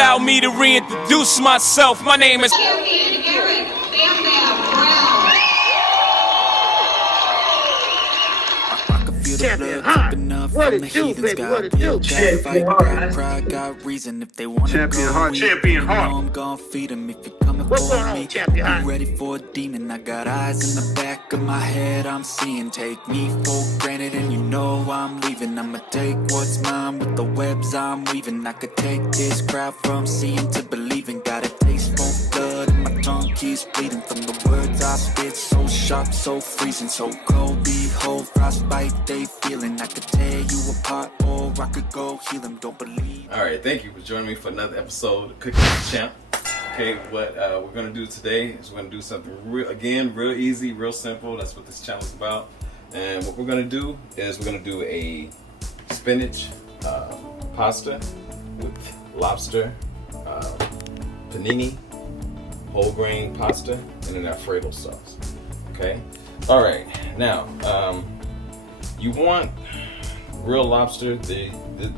allow me to reintroduce myself. My name is Champion Eric Bam Bam Brown. Champion Hot. What it do, baby? What it do? Champion Hot. Pride got reason if they want to Champion go. Hot. Champion Hot. I'm gonna feed them if you're coming What's for going on, me. Champion Hot? I'm ready for a demon. I got eyes in the back of my head. I'm seeing. Take me for granted, and you know I'm leaving. I'ma take what's mine with the webs I'm weaving. I could take this crowd from seeing to believing. Got a taste for blood, and my tongue keeps bleeding from the words I spit. So sharp, so freezing, so cold. Behold, frostbite they feeling. I could tear you apart, or I could go heal them. Don't believe. All right, thank you for joining me for another episode of Cooking with the Champ. Okay, what we're gonna do today is we're gonna do something real easy, real simple. That's what this channel is about. And what we're gonna do is we're gonna do a spinach pasta with lobster, panini, whole grain pasta, and an Alfredo sauce. Okay. All right. Now, you want real lobster. And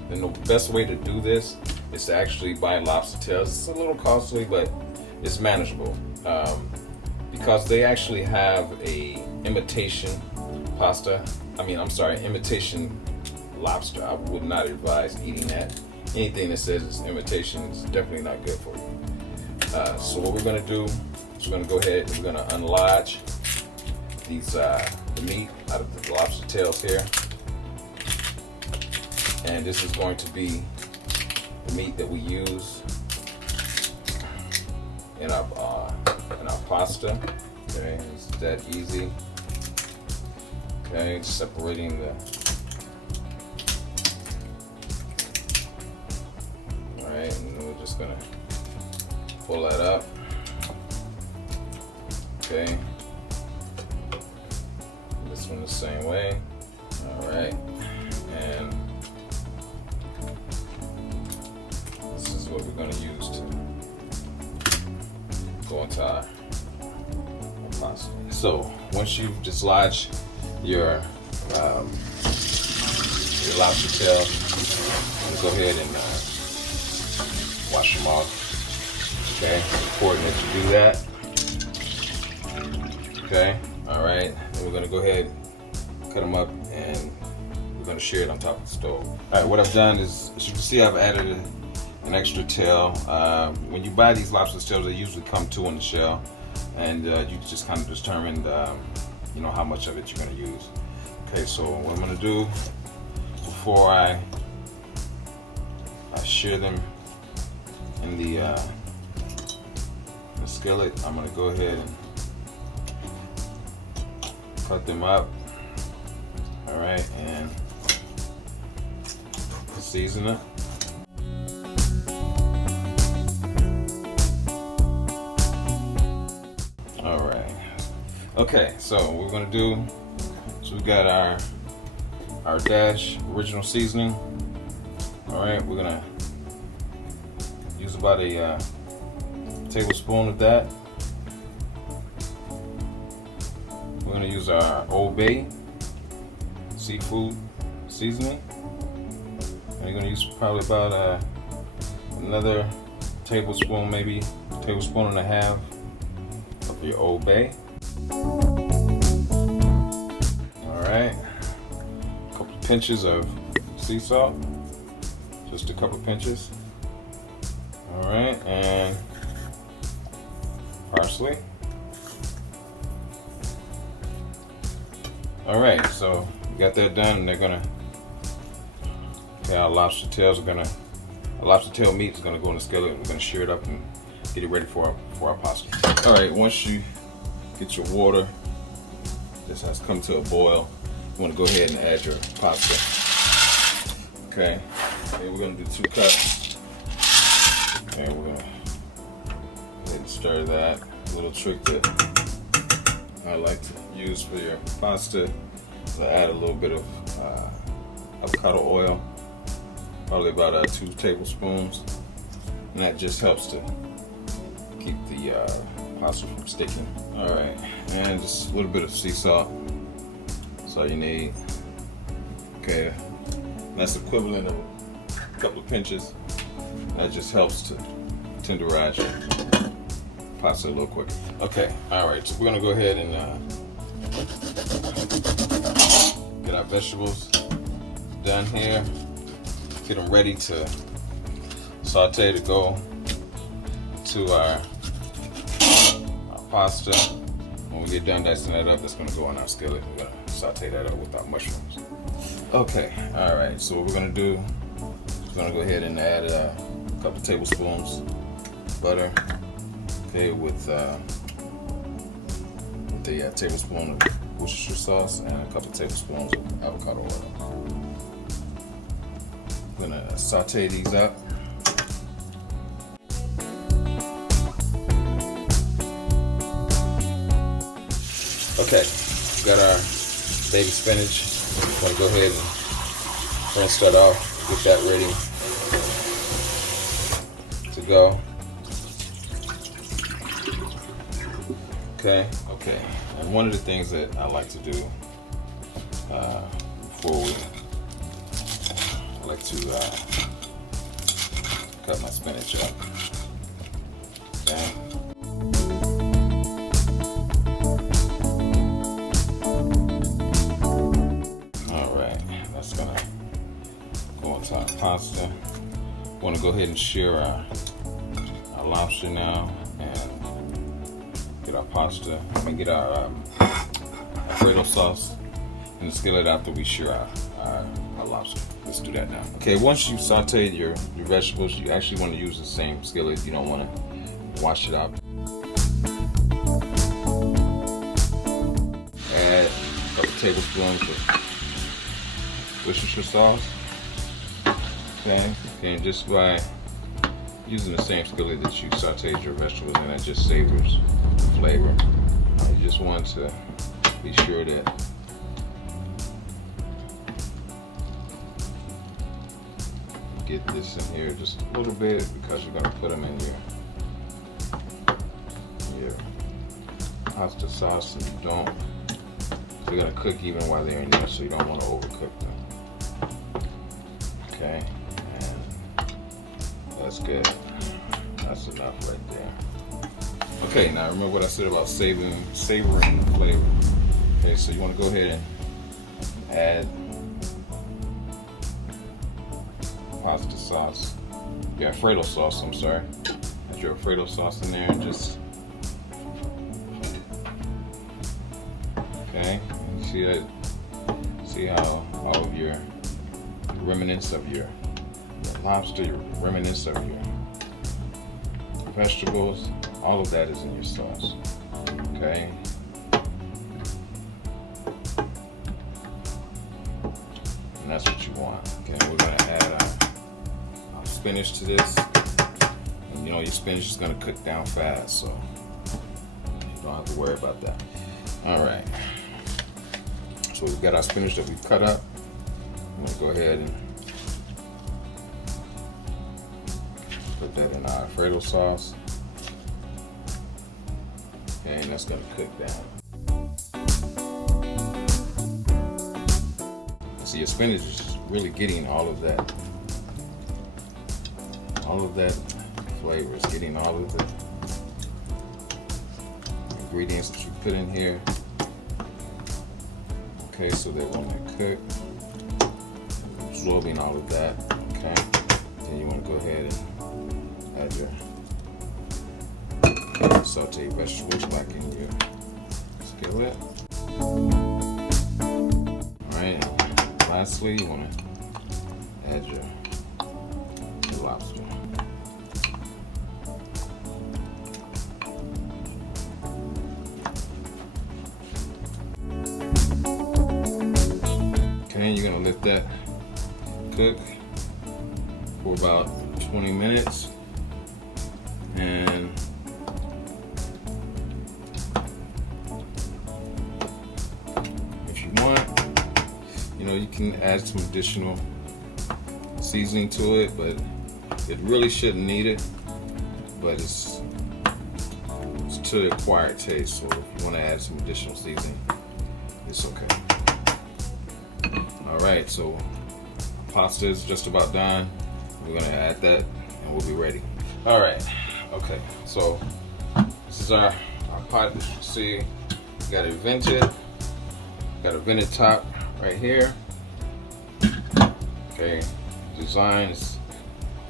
the best way to do this is to actually buy lobster tails. It's a little costly, but it's manageable because they actually have a imitation pasta. Imitation lobster. I would not advise eating that. Anything that says it's imitation is definitely not good for you. So what we're gonna do is we're gonna go ahead and we're gonna unlodge these the meat out of the lobster tails here. And this is going to be the meat that we use in our pasta. Okay, it's that easy. Okay, separating the. All right, and then we're just gonna pull that up. Okay, this one the same way. All right, and what we're going to use to go into our pasta. So once you've dislodged your lobster tail, go ahead and wash them off. Okay, it's important that you do that. Okay, all right. And we're going to go ahead, cut them up, and we're going to share it on top of the stove. All right, what I've done is, as you can see, I've added an extra tail. When you buy these lobster tails, they usually come two in the shell, and you just kind of determine how much of it you're going to use. Okay, so what I'm going to do before I shear them in the skillet, I'm going to go ahead and cut them up. All right, and season it. Okay, so what we're gonna do is we got our dash original seasoning. All right, we're gonna use about a tablespoon of that. We're gonna use our Old Bay seafood seasoning, and you're gonna use probably about another tablespoon, maybe a tablespoon and a half of your Old Bay. Alright, a couple pinches of sea salt, just a couple pinches. Alright, and parsley. Alright, so we got that done, and they're gonna, our lobster tails are gonna, our lobster tail meat is gonna go in the skillet. We're gonna shear it up and get it ready for our pasta. Alright, once you get your water, this has come to a boil, you want to go ahead and add your pasta. Okay, and we're going to do 2 cups, and we're going to go ahead and stir that. A little trick that I like to use for your pasta is I add a little bit of avocado oil, probably about 2 tablespoons, and that just helps to keep the pasta from sticking. All right, and just a little bit of sea salt. That's all you need. Okay, that's equivalent of a couple of pinches That just helps to tenderize your pasta a little quicker. Okay, all right, so we're gonna go ahead and get our vegetables done here. Get them ready to saute to go to our pasta. When we get done dicing that up, that's gonna go in our skillet. We're gonna saute that up with our mushrooms. Okay, all right, so what we're gonna do, we're gonna go ahead and add a couple tablespoons butter, okay, with the tablespoon of Worcestershire sauce and a couple tablespoons of avocado oil. I'm gonna saute these up. Okay, we got our baby spinach. I'm gonna go ahead and rinse that off, get that ready to go. Okay. And one of the things that I like to do before I like to cut my spinach up. Okay. All right, that's gonna go into our pasta. Want to go ahead and shear our lobster now and get our pasta. I'm gonna get our Alfredo sauce in the skillet after we shear our lobster. Let's do that now. Okay, once you've sauteed your vegetables, you actually want to use the same skillet. You don't want to wash it out. Add a couple tablespoons of Worcestershire sauce. Okay, and just by using the same skillet that you sauteed your vegetables in, that just savors the flavor. You just want to be sure that you get this in here just a little bit, because you're going to put them in your pasta sauce, and they're going to cook even while they're in there, so you don't want to overcook them. Okay, and that's good. That's enough right there. Okay, now remember what I said about savoring the flavor. Okay, so you want to go ahead and add pasta sauce, your Alfredo sauce, I'm sorry. Add your Alfredo sauce in there and just, okay, see how all of your remnants of your lobster, your remnants of your vegetables, all of that is in your sauce. Okay. And that's what you want. Okay, we're gonna add our spinach to this. And you know your spinach is gonna cook down fast, so you don't have to worry about that. Alright. So we've got our spinach that we've cut up. I'm gonna go ahead and put that in our Alfredo sauce. Okay, and that's gonna cook down. See, your spinach is really getting all of that flavor. It's getting all of the ingredients that you put in here. Okay, so that when they cook, absorbing all of that. Okay, then you want to go ahead and add your sauteed vegetables back in your skillet. Alright, lastly you want to add your lobster. Okay, you're going to let that cook for about 20 minutes, and if you want, you know, you can add some additional seasoning to it, but it really shouldn't need it, but it's to the acquired taste, so if you want to add some additional seasoning, it's okay. Alright, so pasta is just about done. We're going to add that and we'll be ready. All right, okay, so this is our pot. As you can see, we got it vented. Got a vented top right here. Okay, design is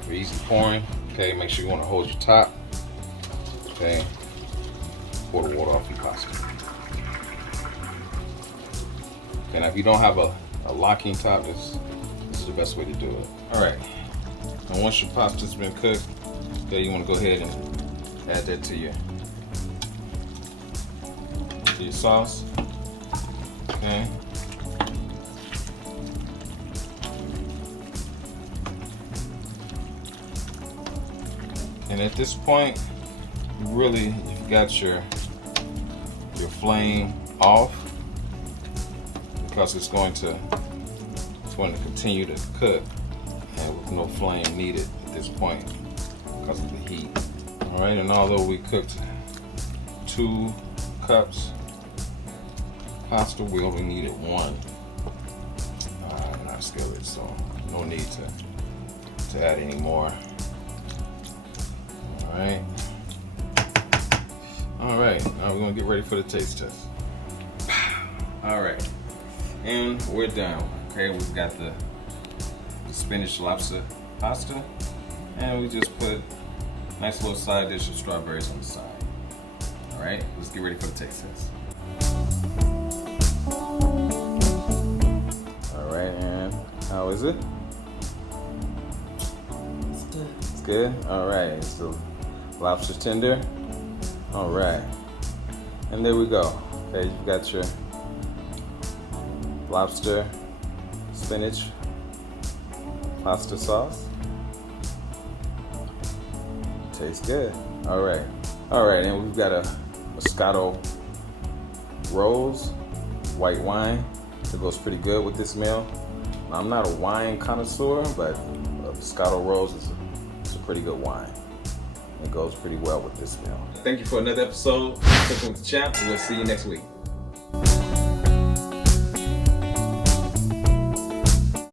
for easy pouring. Okay, make sure you want to hold your top. Okay, pour the water off your pasta. Okay, now if you don't have a locking top, this is the best way to do it. All right, and once your pasta's been cooked, okay, you want to go ahead and add that to your sauce. Okay. And at this point, you've got your flame off, because it's going to continue to cook, and with no flame needed at this point because of the heat. All right, and although we cooked 2 cups pasta, we only needed 1 in our skillet, so no need to add any more. All right, now we're gonna get ready for the taste test. All right, and we're done. Okay, we've got the spinach lobster pasta, and we just put a nice little side dish of strawberries on the side. All right, let's get ready for the taste test. All right, and how is it? It's good. It's good? All right, it's the lobster tender. All right, and there we go. Okay, you've got your lobster spinach pasta sauce. Tastes good. All right, and we've got a Moscato Rose white wine that goes pretty good with this meal. Now, I'm not a wine connoisseur, but Moscato Rose is a pretty good wine. It goes pretty well with this meal. Thank you for another episode of Cooking with the Champ, and we'll see you next week.